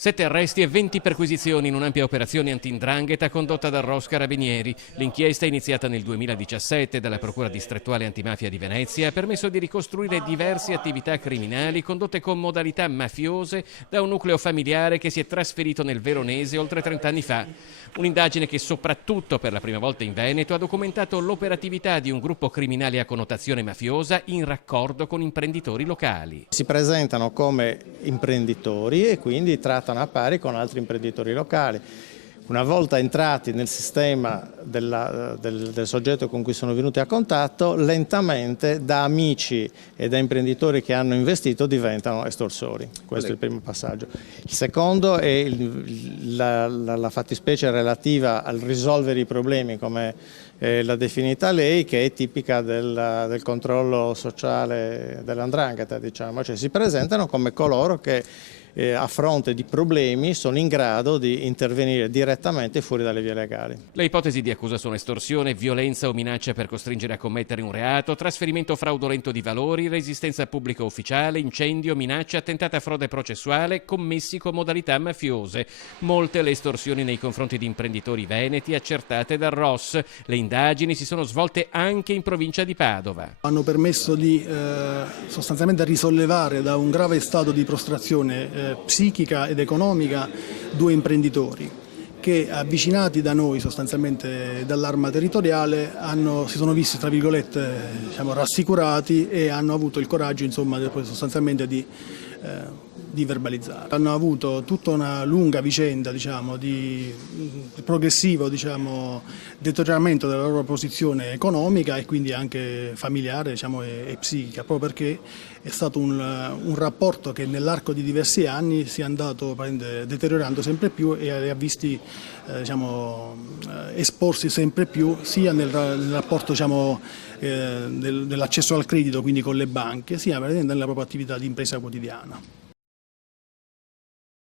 7 arresti e 20 perquisizioni in un'ampia operazione anti-'ndrangheta condotta dal ROS Carabinieri. L'inchiesta, iniziata nel 2017 dalla Procura distrettuale antimafia di Venezia, ha permesso di ricostruire diverse attività criminali condotte con modalità mafiose da un nucleo familiare che si è trasferito nel Veronese oltre 30 anni fa. Un'indagine che soprattutto per la prima volta in Veneto ha documentato l'operatività di un gruppo criminale a connotazione mafiosa in raccordo con imprenditori locali. Si presentano come imprenditori e quindi trattano a pari con altri imprenditori locali. Una volta entrati nel sistema del soggetto con cui sono venuti a contatto, lentamente da amici e da imprenditori che hanno investito diventano estorsori. Questo è il primo passaggio. Il secondo è la fattispecie relativa al risolvere i problemi, come l'ha definita lei, che è tipica del controllo sociale dell''ndrangheta, diciamo. Cioè, si presentano come coloro che a fronte di problemi sono in grado di intervenire direttamente fuori dalle vie legali. Le ipotesi di accusa sono estorsione, violenza o minaccia per costringere a commettere un reato, trasferimento fraudolento di valori, resistenza pubblica ufficiale, incendio, minaccia, attentata frode processuale commessi con modalità mafiose. Molte le estorsioni nei confronti di imprenditori veneti accertate dal ROS. Le indagini si sono svolte anche in provincia di Padova. Hanno permesso di sostanzialmente risollevare da un grave stato di prostrazione psichica ed economica 2 imprenditori che, avvicinati da noi sostanzialmente dall'arma territoriale, si sono visti, tra virgolette, rassicurati e hanno avuto il coraggio, insomma, sostanzialmente di verbalizzare. Hanno avuto tutta una lunga vicenda, di progressivo, deterioramento della loro posizione economica e quindi anche familiare, e psichica, proprio perché è stato un rapporto che nell'arco di diversi anni si è andato deteriorando sempre più e ha visti esporsi sempre più sia nel rapporto dell'accesso al credito, quindi con le banche, sia nella propria attività di impresa quotidiana.